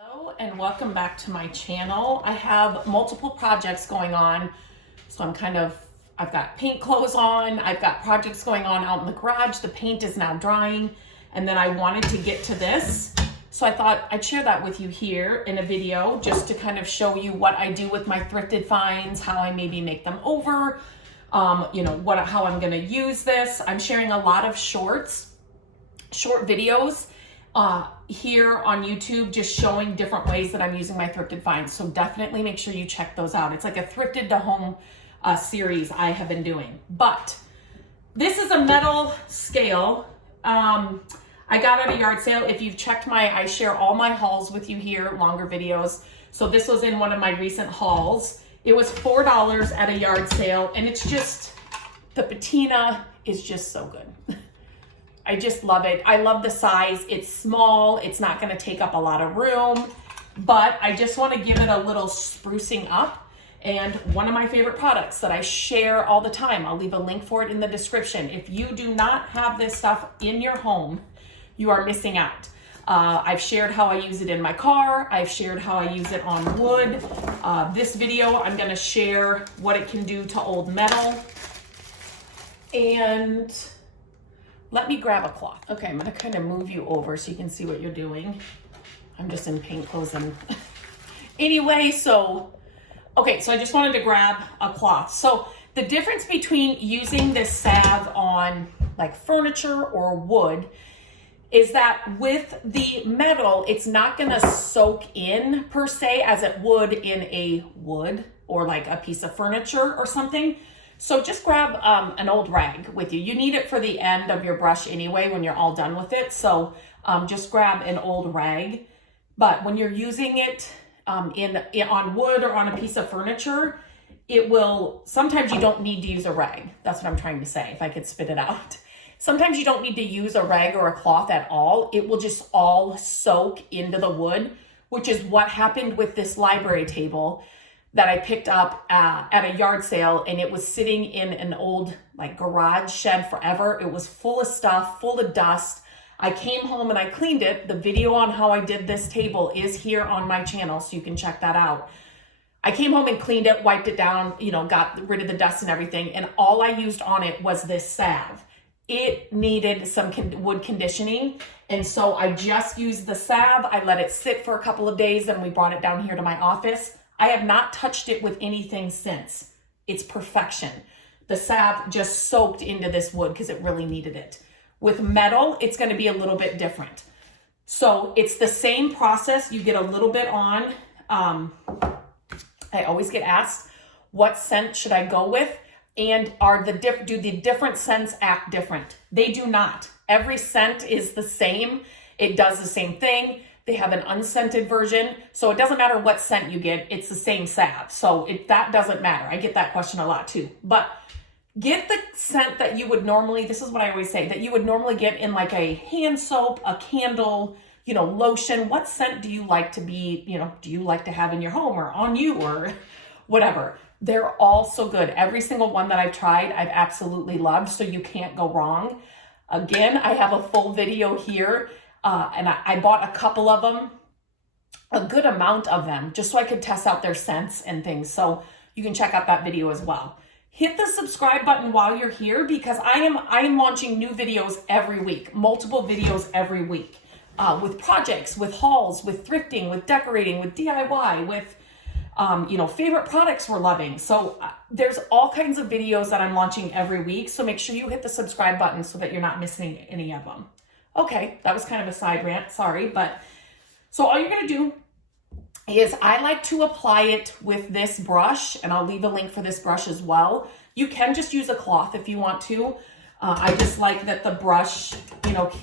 Hello and welcome back to my channel. I have multiple projects going on, so I've got paint clothes on, I've got projects going on out in the garage. The paint is now drying, and then I wanted to get to this, so I thought I'd share that with you here in a video just to kind of show you what I do with my thrifted finds, how I maybe make them over, how I'm gonna use this. I'm sharing a lot of short videos here on YouTube, just showing different ways that I'm using my thrifted finds. So definitely make sure you check those out. It's like a thrifted to home series I have been doing. But this is a metal scale. I got at a yard sale. If you've checked I share all my hauls with you here, longer videos. So this was in one of my recent hauls. It was $4 at a yard sale, and it's just, the patina is just so good. I just love it. I love the size. It's small. It's not going to take up a lot of room, but I just want to give it a little sprucing up. And one of my favorite products that I share all the time, I'll leave a link for it in the description. If you do not have this stuff in your home, you are missing out. I've shared how I use it in my car. I've shared how I use it on wood. This video, I'm going to share what it can do to old metal. And let me grab a cloth. Okay, I'm gonna kind of move you over so you can see what you're doing. I'm just in paint clothes and anyway, so I just wanted to grab a cloth. So the difference between using this salve on like furniture or wood is that with the metal, it's not gonna soak in per se as it would in a wood or like a piece of furniture or something. So just grab an old rag with you. You need it for the end of your brush anyway when you're all done with it. So just grab an old rag. But when you're using it on wood or on a piece of furniture, sometimes you don't need to use a rag. That's what I'm trying to say, if I could spit it out. Sometimes you don't need to use a rag or a cloth at all. It will just all soak into the wood, which is what happened with this library table that I picked up at a yard sale, and it was sitting in an old like garage shed forever. It was full of stuff, full of dust. I came home and I cleaned it. The video on how I did this table is here on my channel, so you can check that out. I came home and cleaned it, wiped it down, got rid of the dust and everything, and all I used on it was this salve. It needed some wood conditioning, and so I just used the salve. I let it sit for a couple of days, and we brought it down here to my office. I have not touched it with anything since. It's perfection. The salve just soaked into this wood because it really needed it. With metal, it's going to be a little bit different. So it's the same process. You get a little bit on. I always get asked, what scent should I go with? And do the different scents act different? They do not. Every scent is the same. It does the same thing. They have an unscented version, so it doesn't matter what scent you get, it's the same salve. So that doesn't matter. I get that question a lot too. But get the scent that you would normally, this is what I always say, that you would normally get in like a hand soap, a candle, lotion. What scent do you like to do you like to have in your home or on you or whatever? They're all so good. Every single one that I've tried, I've absolutely loved, so you can't go wrong. Again, I have a full video here. And I bought a couple of them, a good amount of them, just so I could test out their scents and things. So you can check out that video as well. Hit the subscribe button while you're here, because I am launching new videos every week, multiple videos every week, with projects, with hauls, with thrifting, with decorating, with DIY, with favorite products we're loving. So there's all kinds of videos that I'm launching every week. So make sure you hit the subscribe button so that you're not missing any of them. Okay, that was kind of a side rant, sorry. But so all you're gonna do is I like to apply it with this brush, and I'll leave a link for this brush as well. You can just use a cloth if you want to. I just like that the brush,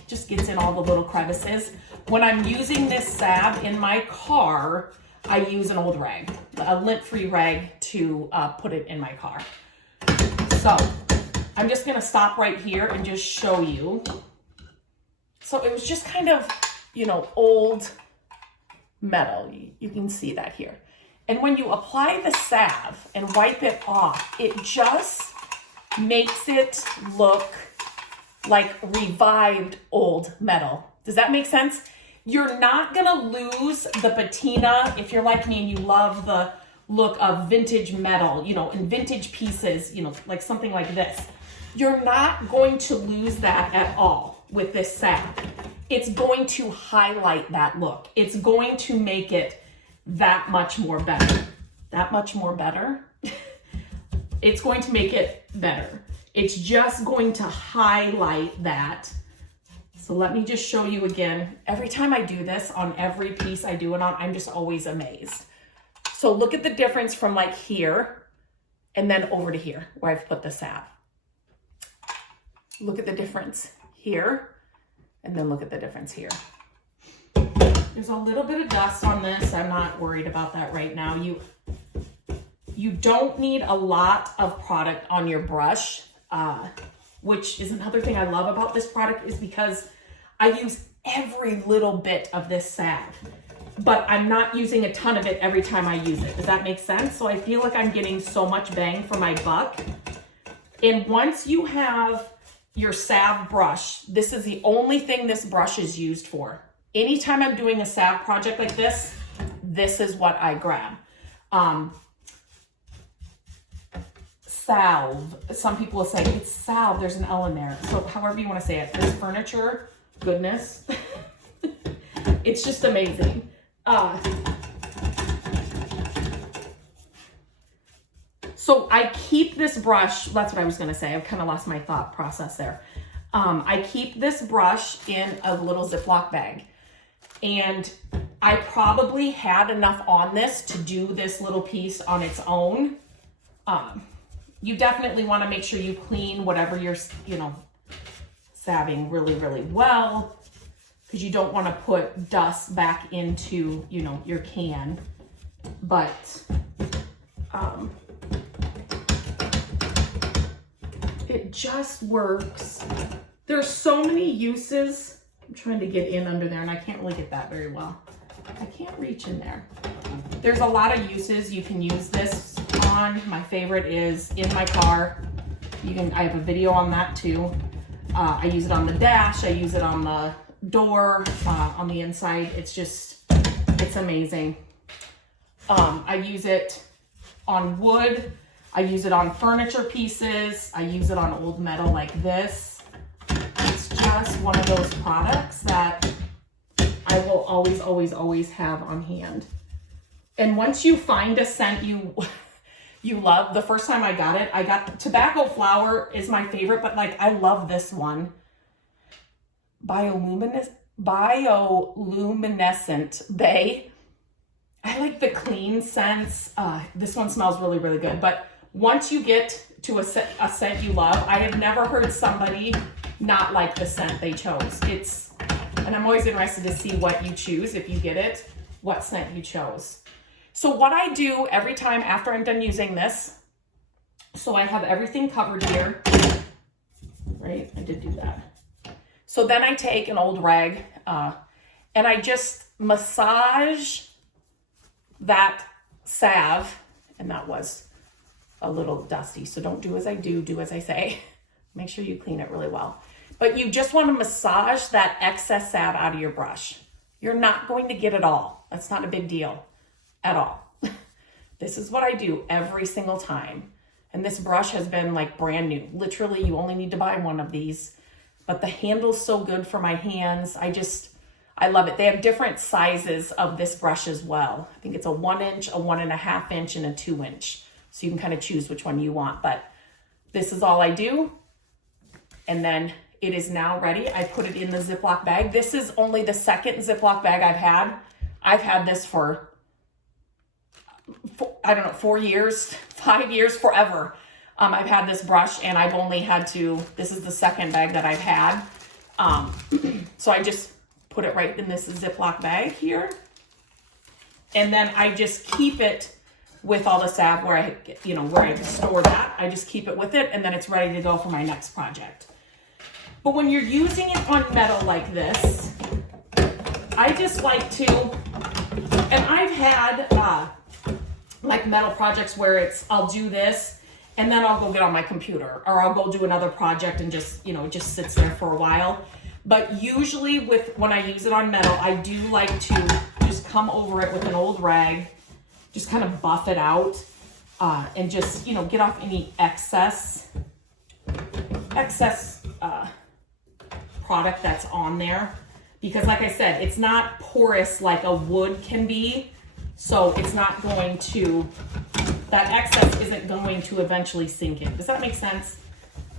just gets in all the little crevices. When I'm using this salve in my car, I use an old rag, a lint-free rag to put it in my car. So I'm just gonna stop right here and just show you. So it was just kind of, old metal. You can see that here. And when you apply the salve and wipe it off, it just makes it look like revived old metal. Does that make sense? You're not gonna lose the patina if you're like me and you love the look of vintage metal, you know, and vintage pieces, you know, like something like this. You're not going to lose that at all with this salve. It's going to highlight that look. It's going to make it that much more better. That much more better. It's going to make it better. It's just going to highlight that. So let me just show you again. Every time I do this on every piece I do it on, I'm just always amazed. So look at the difference from like here and then over to here where I've put the salve. Look at the difference here and then look at the difference here. There's a little bit of dust on this. I'm not worried about that right now. You don't need a lot of product on your brush, which is another thing I love about this product is because I use every little bit of this salve, but I'm not using a ton of it every time I use it. Does that make sense? So I feel like I'm getting so much bang for my buck. And once you have your salve brush, this is the only thing this brush is used for. Anytime I'm doing a salve project like this, this is what I grab. Salve. Some people will say it's salve. There's an L in there. So however you want to say it. This furniture, goodness. It's just amazing. So I keep this brush. That's what I was going to say. I've kind of lost my thought process there. I keep this brush in a little Ziploc bag. And I probably had enough on this to do this little piece on its own. You definitely want to make sure you clean whatever you're, you know, salving really, really well, because you don't want to put dust back into, you know, your can. But it just works. There's so many uses. I'm trying to get in under there and I can't really get that very well. I can't reach in there. There's a lot of uses you can use this on. My favorite is in my car. I have a video on that too. I use it on the dash. I use it on the door, on the inside. It's amazing. I use it on wood. I use it on furniture pieces. I use it on old metal like this. It's just one of those products that I will always, always, always have on hand. And once you find a scent you love, the first time I got tobacco flower is my favorite, but like I love this one. Bioluminescent Bay. I like the clean scents. This one smells really, really good. But once you get to a scent you love, I have never heard somebody not like the scent they chose. And I'm always interested to see what you choose if you get it, what scent you chose. So what I do every time after I'm done using this, so I have everything covered here, right? I did do that. So then I take an old rag and I just massage that salve, and that was a little dusty. So don't do as I do as I say. Make sure you clean it really well. But you just want to massage that excess salve out of your brush. You're not going to get it all. That's not a big deal at all. This is what I do every single time. And this brush has been like brand new. Literally, you only need to buy one of these. But the handle's so good for my hands. I love it. They have different sizes of this brush as well. I think it's a 1 inch, a 1.5 inch, and a 2 inch. So you can kind of choose which one you want. But this is all I do. And then it is now ready. I put it in the Ziploc bag. This is only the second Ziploc bag I've had. I've had this for I don't know, 4 years, 5 years, forever. I've had this brush and I've only had this is the second bag that I've had. So I just put it right in this Ziploc bag here. And then I just keep it with all the salve where I store that. I just keep it with it and then it's ready to go for my next project. But when you're using it on metal like this, I just like to, and I've had like metal projects where I'll do this and then I'll go get on my computer or I'll go do another project and just, it just sits there for a while. But usually when I use it on metal, I do like to just come over it with an old rag, just kind of buff it out, and just, get off any excess product that's on there. Because like I said, it's not porous like a wood can be. So it's not going to, that excess isn't going to eventually sink in. Does that make sense?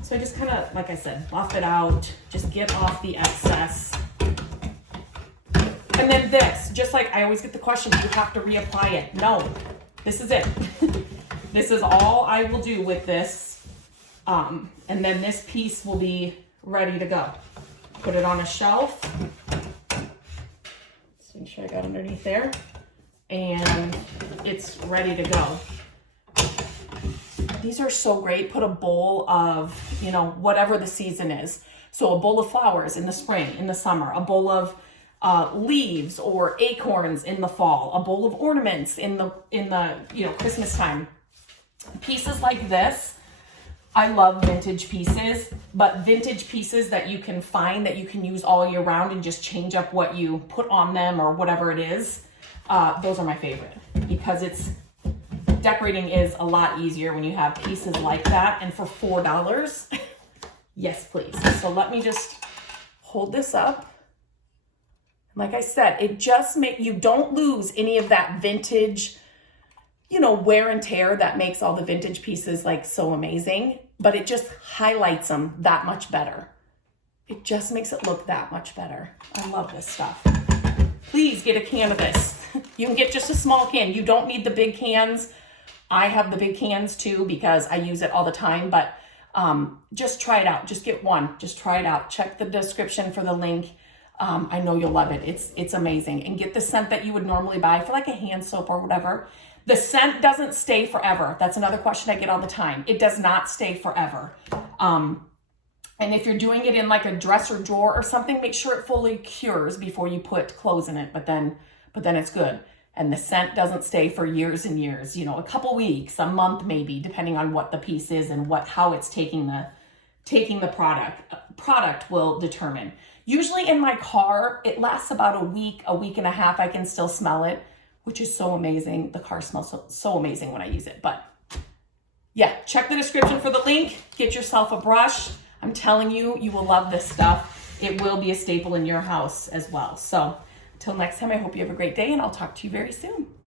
So I just kind of, like I said, buff it out, just get off the excess. And then this, just like I always get the question, do you have to reapply it? No, this is it. This is all I will do with this. And then this piece will be ready to go. Put it on a shelf. Let's make sure I got underneath there. And it's ready to go. These are so great. Put a bowl of, whatever the season is. So a bowl of flowers in the spring, in the summer, a bowl of leaves or acorns in the fall, a bowl of ornaments in the Christmas time. Pieces like this, I love vintage pieces, but vintage pieces that you can find that you can use all year round and just change up what you put on them or whatever it is. Those are my favorite because decorating is a lot easier when you have pieces like that. And for $4, yes, please. So let me just hold this up. Like I said, it just you don't lose any of that vintage, wear and tear that makes all the vintage pieces like so amazing, but it just highlights them that much better. It just makes it look that much better. I love this stuff. Please get a can of this. You can get just a small can. You don't need the big cans. I have the big cans too because I use it all the time, but just try it out. Just get one. Just try it out. Check the description for the link. I know you'll love it. It's amazing. And get the scent that you would normally buy for like a hand soap or whatever. The scent doesn't stay forever. That's another question I get all the time. It does not stay forever. And if you're doing it in like a dresser drawer or something, make sure it fully cures before you put clothes in it. But then it's good. And the scent doesn't stay for years and years, a couple weeks, a month maybe, depending on what the piece is and how it's taking the product. Product will determine. Usually in my car, it lasts about a week and a half. I can still smell it, which is so amazing. The car smells so amazing when I use it. But yeah, check the description for the link. Get yourself a brush. I'm telling you, you will love this stuff. It will be a staple in your house as well. So until next time, I hope you have a great day and I'll talk to you very soon.